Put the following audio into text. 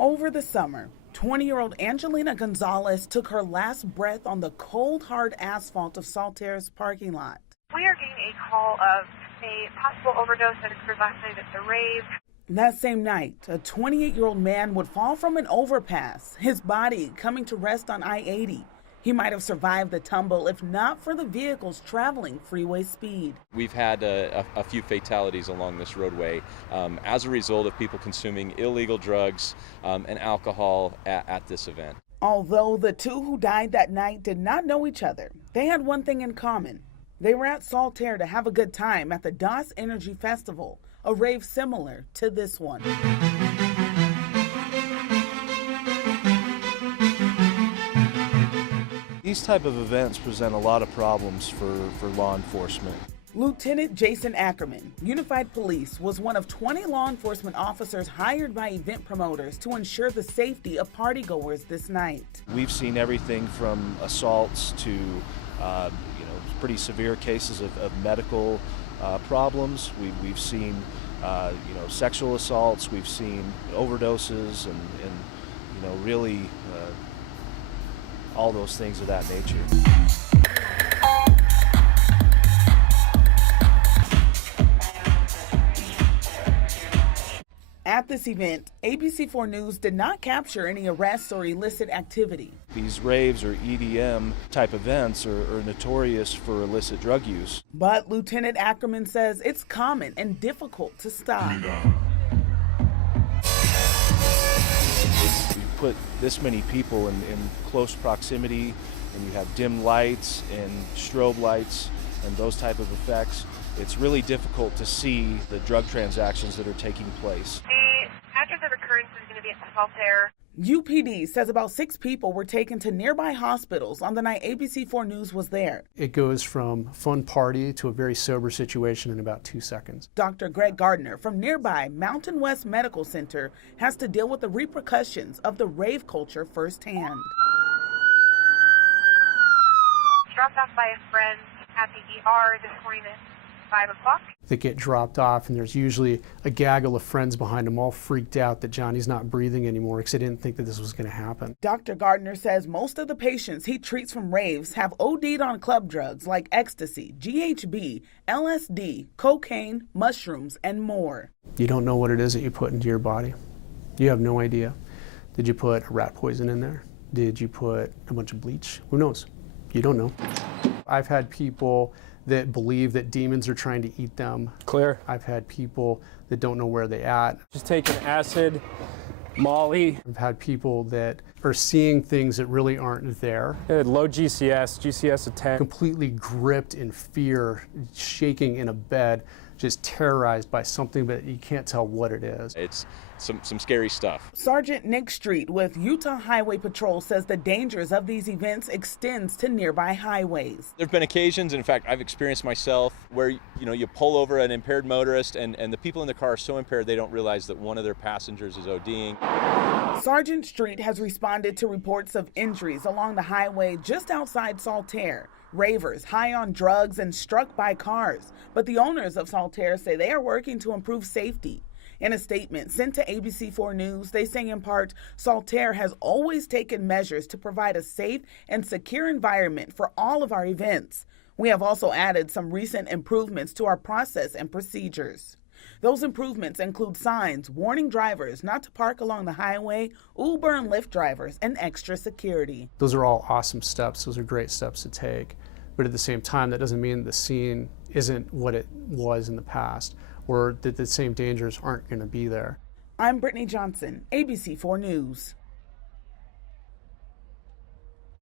Over the summer, 20-year-old Angelina Gonzalez took her last breath on the cold, hard asphalt of Saltaire's parking lot. We are getting a call of a possible overdose that occurred last night at the Raves. That same night, a 28-year-old man would fall from an overpass, his body coming to rest on I-80. He might have survived the tumble if not for the vehicles traveling freeway speed. We've had a few fatalities along this roadway as a result of people consuming illegal drugs and alcohol at this event. Although the two who died that night did not know each other, they had one thing in common. They were at Saltaire to have a good time at the DOS Energy Festival, a rave similar to this one. These type of events present a lot of problems for law enforcement. Lieutenant Jason Ackerman, Unified Police, was one of 20 law enforcement officers hired by event promoters to ensure the safety of partygoers this night. We've seen everything from assaults to pretty severe cases of medical problems. We've seen sexual assaults. We've seen overdoses and really all those things of that nature. At this event, ABC4 News did not capture any arrests or illicit activity. These raves or EDM type events are notorious for illicit drug use. But Lieutenant Ackerman says it's common and difficult to stop. You put this many people in close proximity, and you have dim lights and strobe lights and those type of effects. It's really difficult to see the drug transactions that are taking place. The address of occurrence is going to be at Saltaire. UPD says about 6 people were taken to nearby hospitals on the night ABC4 News was there. It goes from fun party to a very sober situation in about 2 seconds. Dr. Greg Gardner from nearby Mountain West Medical Center has to deal with the repercussions of the rave culture firsthand. Dropped off by a friend at the ER this morning at 5 o'clock. They get dropped off, and there's usually a gaggle of friends behind them all freaked out that Johnny's not breathing anymore because they didn't think that this was going to happen. Dr. Gardner says most of the patients he treats from raves have OD'd on club drugs like ecstasy, GHB, LSD, cocaine, mushrooms, and more. You don't know what it is that you put into your body. You have no idea. Did you put rat poison in there? Did you put a bunch of bleach? Who knows? You don't know. I've had people that believe that demons are trying to eat them. Clear. I've had people that don't know where they're at. Just taking acid, Molly. I've had people that are seeing things that really aren't there. Low GCS of 10. Completely gripped in fear, shaking in a bed, just terrorized by something that you can't tell what it is. It's some scary stuff. Sergeant Nick Street with Utah Highway Patrol says the dangers of these events extends to nearby highways. There have been occasions, in fact, I've experienced myself, where you pull over an impaired motorist and the people in the car are so impaired they don't realize that one of their passengers is ODing. Sergeant Street has responded to reports of injuries along the highway just outside Saltaire. Ravers high on drugs and struck by cars. But the owners of Saltaire say they are working to improve safety. In a statement sent to ABC4 News, they say in part, Saltaire has always taken measures to provide a safe and secure environment for all of our events. We have also added some recent improvements to our process and procedures. Those improvements include signs warning drivers not to park along the highway, Uber and Lyft drivers, and extra security. Those are all awesome steps. Those are great steps to take. But at the same time, that doesn't mean the scene isn't what it was in the past, or that the same dangers aren't going to be there. I'm Brittany Johnson, ABC4 News.